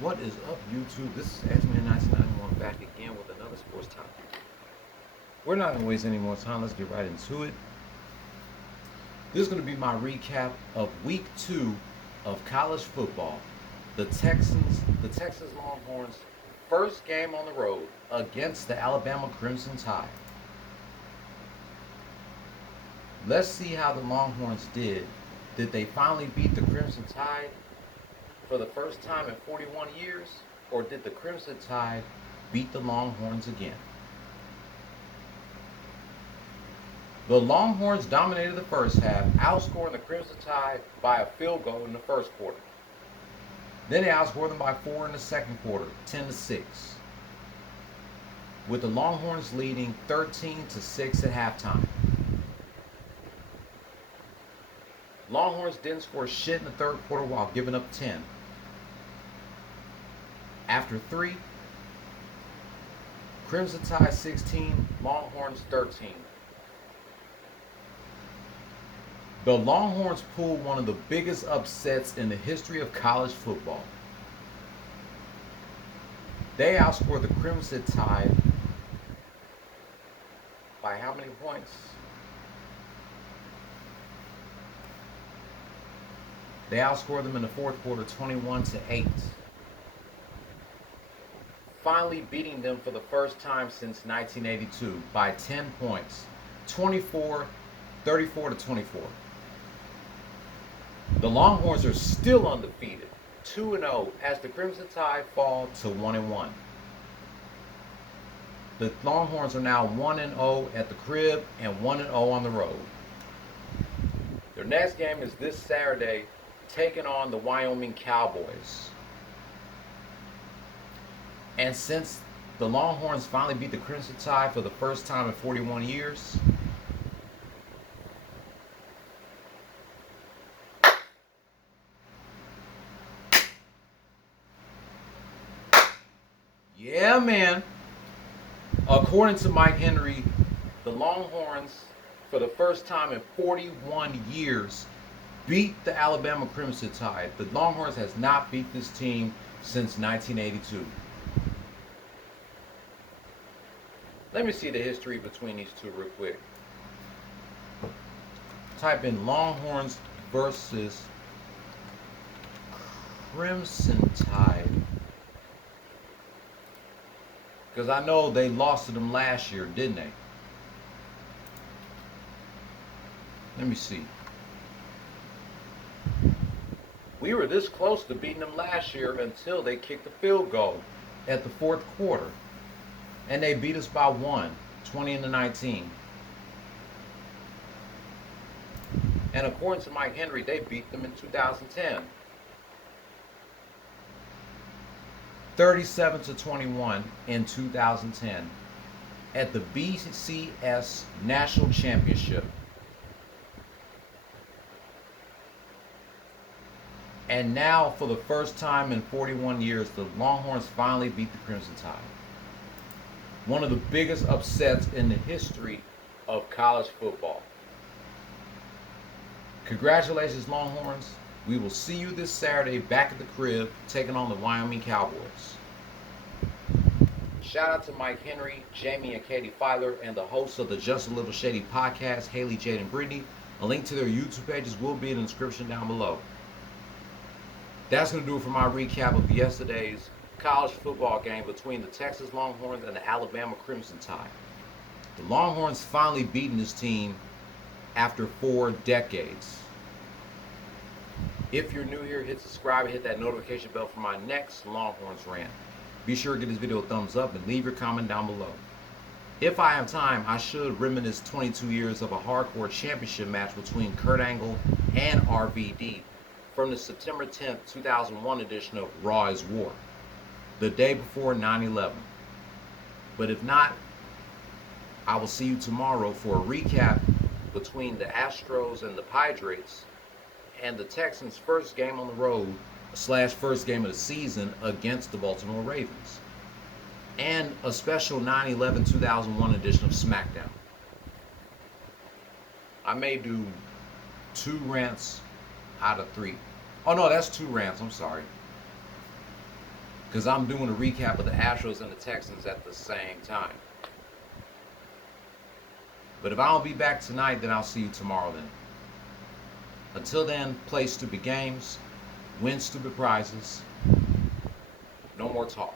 What is up, YouTube? This is X-Man 1991 back again with another sports topic. We're not going to waste any more time. Let's get right into it. This is going to be my recap of week 2 of college football. The Texas Longhorns' first game on the road against the Alabama Crimson Tide. Let's see how the Longhorns did. Did they finally beat the Crimson Tide for the first time in 41 years, or did the Crimson Tide beat the Longhorns again? The Longhorns dominated the first half, outscoring the Crimson Tide by a field goal in the first quarter. Then they outscored them by 4 in the second quarter, 10-6, with the Longhorns leading 13-6 at halftime. Longhorns didn't score shit in the third quarter while giving up 10. After 3, Crimson Tide 16, Longhorns 13. The Longhorns pulled one of the biggest upsets in the history of college football. They outscored the Crimson Tide by how many points? They outscored them in the fourth quarter 21-8. Finally beating them for the first time since 1982 by 10 points, 34-24. The Longhorns are still undefeated, 2-0, as the Crimson Tide fall to 1-1. The Longhorns are now 1-0 at the crib and 1-0 on the road. Their next game is this Saturday, taking on the Wyoming Cowboys. And since the Longhorns finally beat the Crimson Tide for the first time in 41 years, yeah, man. According to Mike Henry, the Longhorns, for the first time in 41 years, beat the Alabama Crimson Tide. The Longhorns has not beat this team since 1982. Let me see the history between these two real quick. Type in Longhorns versus Crimson Tide, because I know they lost to them last year, didn't they? Let me see. We were this close to beating them last year until they kicked the field goal at the fourth quarter. And they beat us by 1, 20-19. And according to Mike Henry, they beat them in 2010. 37-21 in 2010 at the BCS National Championship. And now, for the first time in 41 years, the Longhorns finally beat the Crimson Tide. One of the biggest upsets in the history of college football. Congratulations, Longhorns. We will see you this Saturday back at the crib, taking on the Wyoming Cowboys. Shout out to Mike Henry, Jaime and Katie Filer, and the hosts of the Just a Little Shady podcast, Haley, Jade, and Brittany. A link to their YouTube pages will be in the description down below. That's going to do it for my recap of yesterday's college football game between the Texas Longhorns and the Alabama Crimson Tide. The Longhorns finally beating this team after 4 decades. If you're new here, hit subscribe and hit that notification bell for my next Longhorns rant. Be sure to give this video a thumbs up and leave your comment down below. If I have time, I should reminisce 22 years of a hardcore championship match between Kurt Angle and RVD from the September 10th, 2001 edition of Raw is War, the day before 9/11. But if not, I will see you tomorrow for a recap between the Astros and the Padres and the Texans' first game on the road / first game of the season against the Baltimore Ravens, and a special 9/11 2001 edition of SmackDown. I may do 2 rants out of 3. Oh no, that's 2 rants, I'm sorry. because I'm doing a recap of the Astros and the Texans at the same time. But if I don't be back tonight, then I'll see you tomorrow then. Until then, play stupid games, win stupid prizes. No more talk.